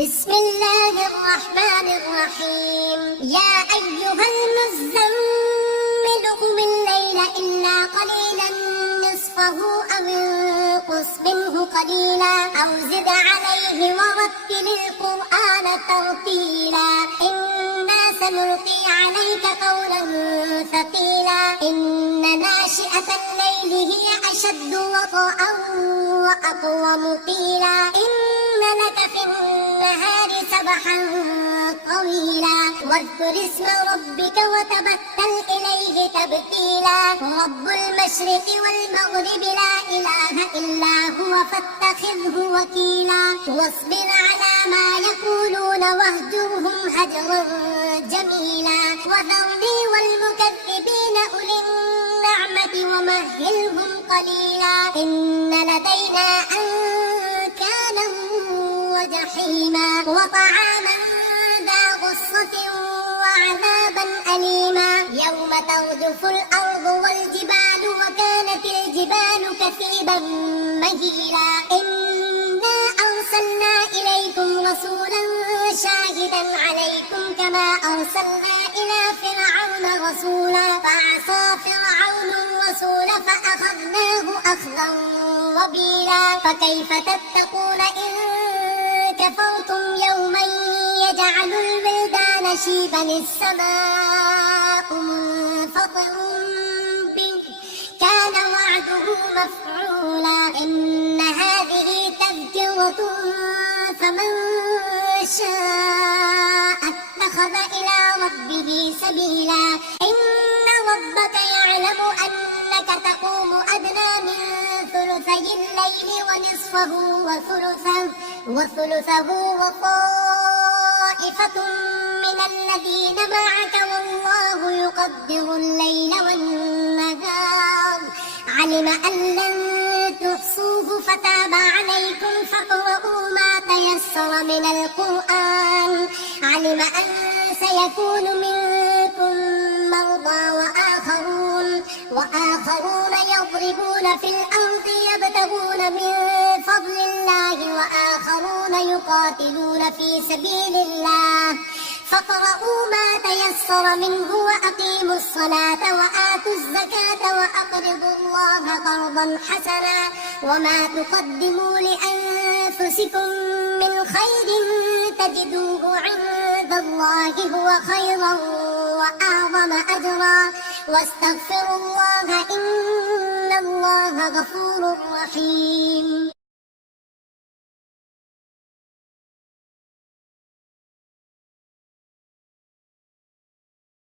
بسم الله الرحمن الرحيم. يا أيها المزمل قم الليل إلا قليلا نصفه أو انقص منه قليلا أو زد عليه ورتل القرآن ترتيلا إنا سنلقي عليك قولا ثقيلا إن ناشئة الليل هي أشد وطئا وأقوم قيلا إن لك في النهار سبحا طويلا واذكر اسم ربك وتبتل إليه تبتيلا رب المشرق والمغرب لا إله إلا هو فاتخذه وكيلا واصبر على ما يقولون واهجرهم هجرا جميلا وذرني والمكذبين أولي النعمة ومهلهم قليلا إن لدينا أنكالا وجحيما وطعاما ذا غصة وعذابا أليما يوم ترجف الأرض والجبال وكانت الجبال كثيبا مهيلا إنا أرسلنا إليكم رسولا شاهدا عليكم كما أرسلنا إلى فرعون رسولا فعصى فرعون الرسول فأخذناه أخذا وبيلا فكيف تتقون إن كفرتم يوما يجعل الولدان شيبا السماء منفطر به كان وعده مفعولا إن هذه تذكرة فمن شاء اتخذ إلى ربه سبيلا إن ربك يعلم أنك تقوم أدنى من ثلثي الليل ونصفه وثلثه وطائفة من الذين معك والله يقدر الليل والنهار علم أن لن تحصوه فتاب عليكم فاقرؤوا ما تيسر من القرآن علم أن سيكون منكم مرضى وآخرون يضربون في الأرض يبتغون من فضل الله وآخرون يقاتلون في سبيل الله فاقرؤوا ما تيسر منه وأقيموا الصلاة وآتوا الزكاة وأقرضوا الله قرضا حسنا وما تقدموا لأنفسكم من خير تجدوه عند الله هو خيرا وأعظم أجرا واستغفروا الله إن الله غفور رحيم.